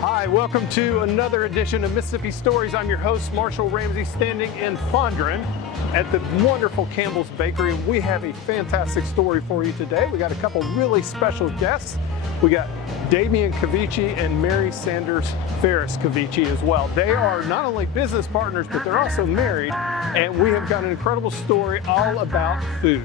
Hi, welcome to another edition of Mississippi Stories. I'm your host, Marshall Ramsey, standing in Fondren at the wonderful Campbells Bakery. We have a fantastic story for you today. We got a couple really special guests. We got Damien Cavicchi and Mary Sanders Ferris Cavicchi as well. They are not only business partners, but they're also married, and we have got an incredible story all about food.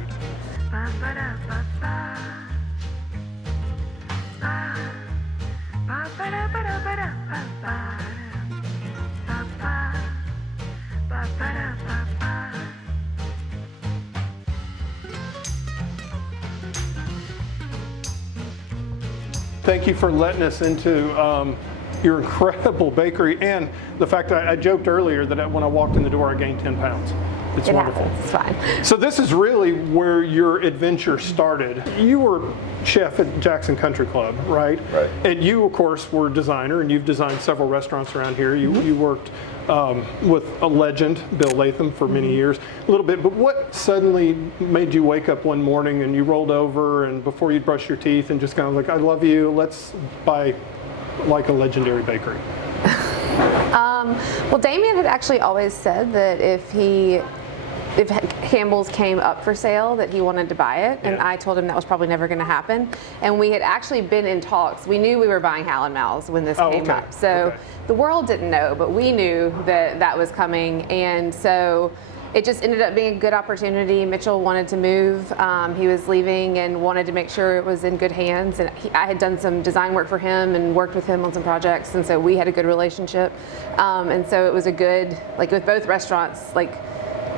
Thank you for letting us into your incredible bakery, and the fact that I joked earlier that when I walked in the door I gained 10 pounds. It's wonderful. Happens. It's fine. So this is really where your adventure started. You were chef at Jackson Country Club, right? Right. And you, of course, were a designer, and you've designed several restaurants around here. You worked with a legend, Bill Latham, for many years, a little bit. But what suddenly made you wake up one morning and you rolled over, and before you'd brush your teeth, and just kind of like, I love you, let's buy like a legendary bakery? Well, Damien had actually always said that if Campbell's came up for sale, that he wanted to buy it, and I told him that was probably never going to happen. And we had actually been in talks. We knew we were buying Hal & Mal's when this came up, so the world didn't know, but we knew that that was coming, and so it just ended up being a good opportunity. Mitchell wanted to move. He was leaving and wanted to make sure it was in good hands. And I had done some design work for him and worked with him on some projects. And so we had a good relationship. And so it was a good, like with both restaurants, like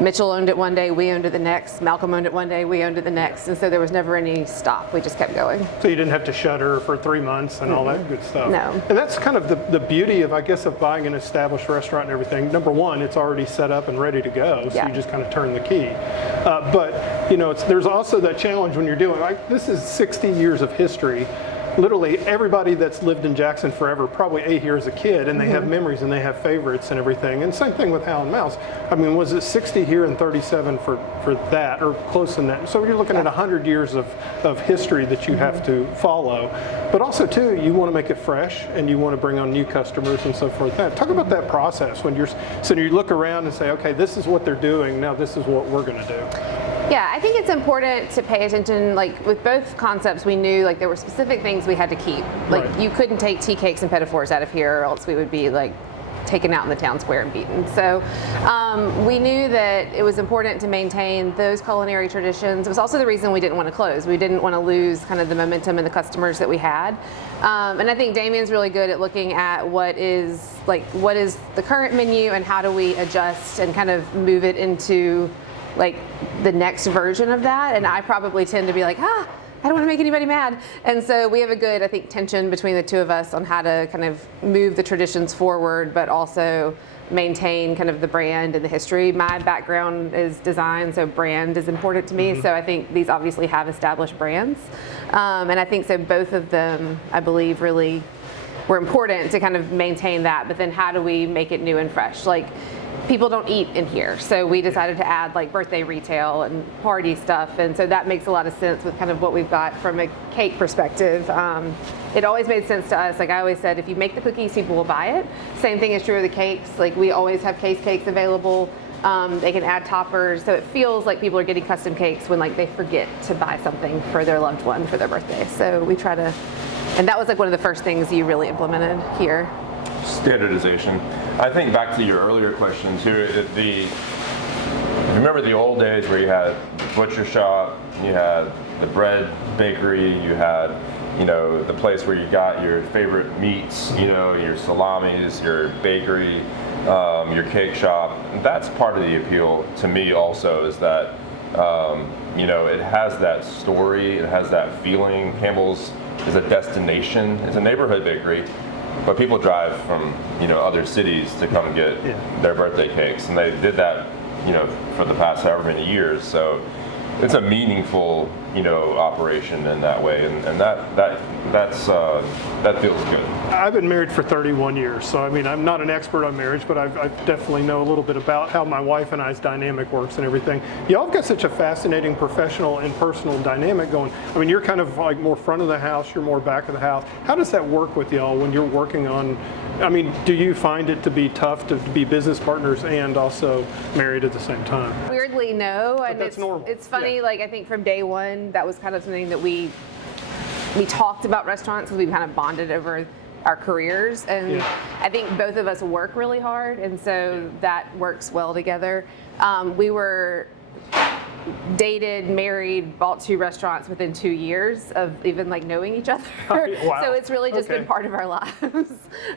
Mitchell owned it one day, we owned it the next. Malcolm owned it one day, we owned it the next. And so there was never any stop. We just kept going. So you didn't have to shutter for 3 months and all that good stuff. No. And that's kind of the beauty of, I guess, of buying an established restaurant and everything. Number one, it's already set up and ready to go, so you just kind of turn the key. But you know, there's also that challenge when you're doing, like, this is 60 years of history. Literally everybody that's lived in Jackson forever probably ate here as a kid, and they have memories and they have favorites and everything. And same thing with Hal & Mal's. I mean, was it 60 here and 37 for that, or close to that? So you're looking at 100 years of history that you have to follow. But also too, you want to make it fresh, and you want to bring on new customers and so forth. Talk about that process when you look around and say, okay, this is what they're doing, now this is what we're going to do. Yeah, I think it's important to pay attention. Like with both concepts, we knew like there were specific things we had to keep. Like you couldn't take tea cakes and petit fours out of here, or else we would be like taken out in the town square and beaten. So we knew that it was important to maintain those culinary traditions. It was also the reason we didn't want to close. We didn't want to lose kind of the momentum and the customers that we had. And I think Damien's really good at looking at what is the current menu and how do we adjust and kind of move it into like the next version of that. And I probably tend to be like, I don't want to make anybody mad. And so we have a good, I think, tension between the two of us on how to kind of move the traditions forward, but also maintain kind of the brand and the history. My background is design, so brand is important to me. So I think these obviously have established brands. And I think so both of them, I believe, really were important to kind of maintain that. But then how do we make it new and fresh? Like, people don't eat in here, so we decided to add like birthday retail and party stuff, and so that makes a lot of sense with kind of what we've got from a cake perspective. It always made sense to us. Like I always said, if you make the cookies, people will buy it. Same thing is true of the cakes. Like we always have case cakes available. They can add toppers, so it feels like people are getting custom cakes when like they forget to buy something for their loved one for their birthday. So we try to, and that was like one of the first things you really implemented here. Standardization. I think back to your earlier question too, if you remember the old days where you had the butcher shop, you had the bread bakery, you had, you know, the place where you got your favorite meats, you know, your salamis, your bakery, your cake shop. That's part of the appeal to me also, is that, you know, it has that story, it has that feeling. Campbell's is a destination, it's a neighborhood bakery. But people drive from, you know, other cities to come and get their birthday cakes, and they did that, you know, for the past however many years. So it's a meaningful operation in that way, and that feels good. I've been married for 31 years, so I mean, I'm not an expert on marriage, but I definitely know a little bit about how my wife and I's dynamic works and everything. Y'all have got such a fascinating professional and personal dynamic going. I mean, you're kind of like more front of the house, you're more back of the house. How does that work with y'all when you're working on, I mean, do you find it to be tough to be business partners and also married at the same time? Weirdly, no. And that's normal. It's funny, Yeah. like I think from day one, that was kind of something that we talked about restaurants because we kind of bonded over our careers, and Yeah. I think both of us work really hard, and so that works well together. We were dated, married, bought 2 restaurants within 2 years of even like knowing each other. Wow. So it's really just Okay. been part of our lives.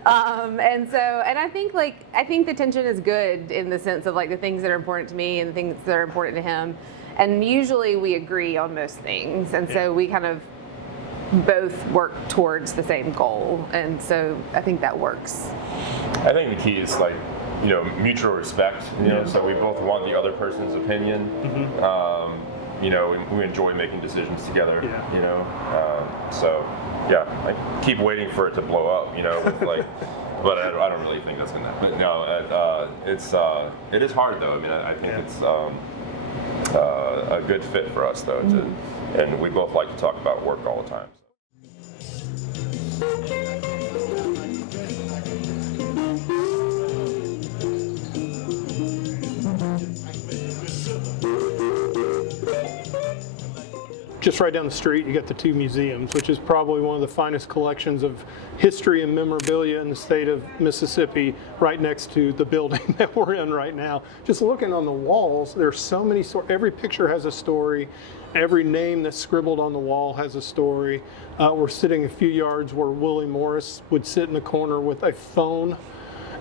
And I think the tension is good in the sense of like the things that are important to me and the things that are important to him. And usually we agree on most things. And so we kind of both work towards the same goal. And so I think that works. I think the key is like, mutual respect, so we both want the other person's opinion. We enjoy making decisions together, so yeah, I keep waiting for it to blow up, with like, but I don't really think that's gonna, but no, it is hard though. I mean, I think it's a good fit for us though, and we both like to talk about work all the time. Just right down the street, you got the 2 museums, which is probably one of the finest collections of history and memorabilia in the state of Mississippi, right next to the building that we're in right now. Just looking on the walls, there's so many stories. Every picture has a story. Every name that's scribbled on the wall has a story. We're sitting a few yards where Willie Morris would sit in the corner with a phone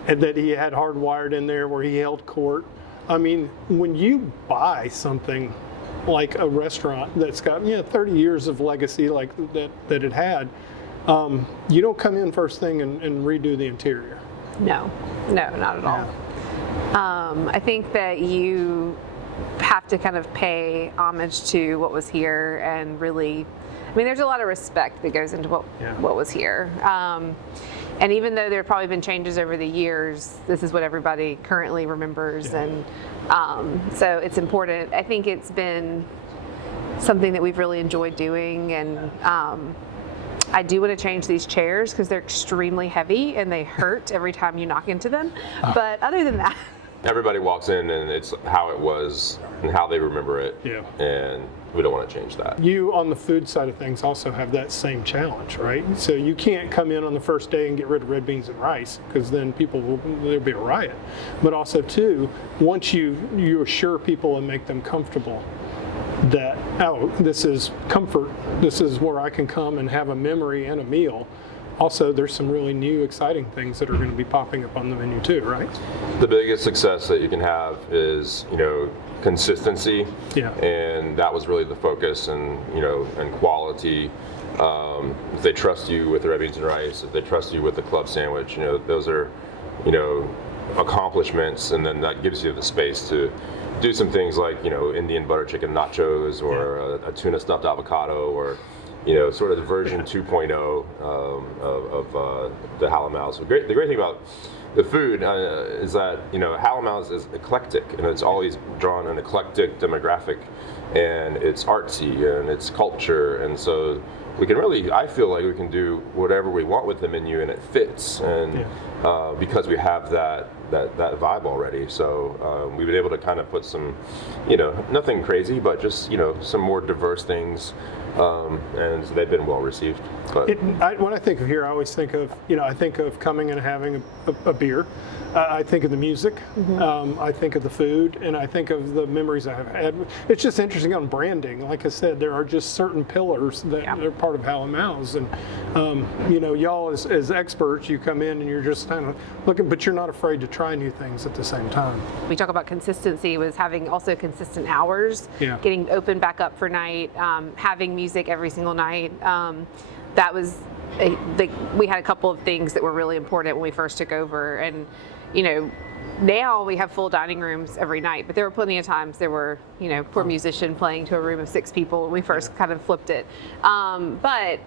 and that he had hardwired in there where he held court. I mean, when you buy something like a restaurant that's got 30 years of legacy like that it had, you don't come in first thing and redo the interior. No, not at all. I think that you have to kind of pay homage to what was here and really, I mean, there's a lot of respect that goes into what was here. And even though there have probably been changes over the years, this is what everybody currently remembers. Yeah. And so it's important. I think it's been something that we've really enjoyed doing. And I do want to change these chairs because they're extremely heavy and they hurt every time you knock into them. But other than that, Everybody walks in and it's how it was and how they remember it. Yeah. And we don't want to change that. You, on the food side of things, also have that same challenge, right? So you can't come in on the first day and get rid of red beans and rice, because then there'll be a riot. But also, too, once you assure people and make them comfortable that, oh, this is comfort, this is where I can come and have a memory and a meal. Also, there's some really new, exciting things that are going to be popping up on the menu too, right? The biggest success that you can have is, consistency. Yeah. And that was really the focus, and and quality. If they trust you with the red beans and rice, if they trust you with the club sandwich, those are, accomplishments, and then that gives you the space to do some things like, Indian butter chicken nachos, or a tuna stuffed avocado, or sort of the version 2.0 of the Halal-Mouse. The great thing about the food is that Halal-Mouse is eclectic, and it's always drawn an eclectic demographic, and it's artsy and it's culture, and so we can really, I feel like we can do whatever we want with the menu, and it fits, and because we have that vibe already. So we've been able to kind of put some, nothing crazy, but just some more diverse things. And they've been well received. But when I think of here, I always think of, I think of coming and having a beer. I think of the music. I think of the food, and I think of the memories I have had. It's just interesting on branding. Like I said, there are just certain pillars that are part of Halal-Mouse, and y'all as experts, you come in and you're just kind of looking, but you're not afraid to try new things at the same time. we talk about consistency was having also consistent hours, getting open back up for night, having music every single night. That was we had a couple of things that were really important when we first took over, and now we have full dining rooms every night, but there were plenty of times there were, poor musician playing to a room of 6 people when we first kind of flipped it. But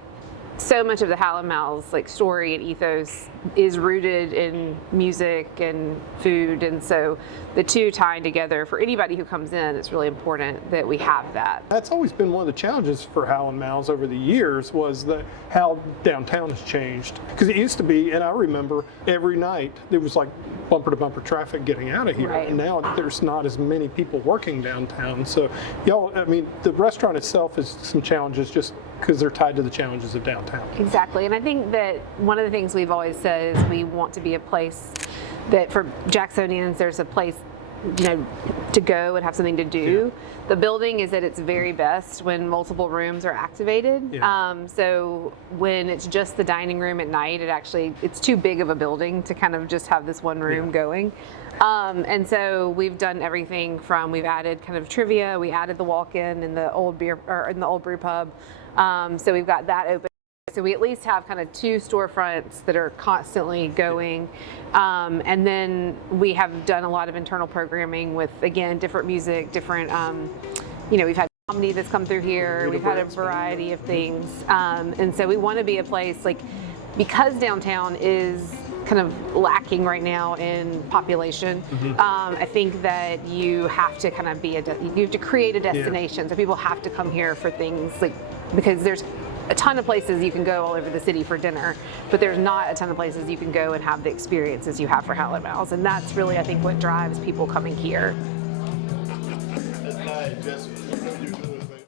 so much of the Hal and Mal's story and ethos is rooted in music and food, and so the two tying together for anybody who comes in, it's really important that we have that. That's always been one of the challenges for Hal and Mal's over the years, was that how downtown has changed. Because it used to be, and I remember every night there was bumper to bumper traffic getting out of here, right. And now there's not as many people working downtown. So the restaurant itself has some challenges just because they're tied to the challenges of downtown. Exactly, and I think that one of the things we've always said is we want to be a place that for Jacksonians, there's a place to go and have something to do. Yeah. The building is at its very best when multiple rooms are activated. Yeah. So when it's just the dining room at night, it's too big of a building to kind of just have this one room going. And so we've done everything from, we've added kind of trivia, we added the walk-in in the old in the old brew pub. So we've got that open. So we at least have kind of 2 storefronts that are constantly going. And then we have done a lot of internal programming with, again, different music, different, we've had comedy that's come through here. We've had a variety of things. And so we want to be a place, because downtown is kind of lacking right now in population. I think that you have to kind of you have to create a destination. So people have to come here for things because there's a ton of places you can go all over the city for dinner, but there's not a ton of places you can go and have the experiences you have for Hal and Mal's, and that's really, I think, what drives people coming here.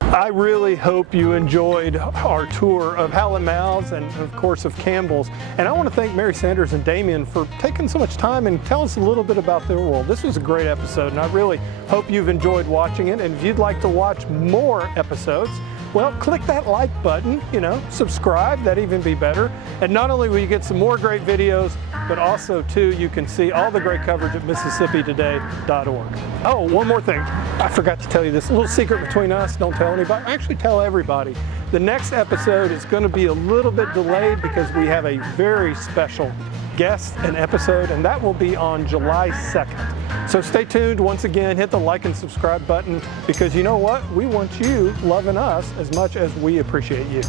I really hope you enjoyed our tour of Hal and Mal's and, of course, of Campbell's. And I want to thank Mary Sanders and Damien for taking so much time and telling us a little bit about their world. This was a great episode, and I really hope you've enjoyed watching it. And if you'd like to watch more episodes, well, click that like button, subscribe, that'd even be better. And not only will you get some more great videos, but also, too, you can see all the great coverage at MississippiToday.org. Oh, one more thing. I forgot to tell you this. A little secret between us. Don't tell anybody. Actually, tell everybody. The next episode is going to be a little bit delayed because we have a very special guest and episode, and that will be on July 2nd. So stay tuned. Once again, hit the like and subscribe button, because you know what? We want you loving us as much as we appreciate you.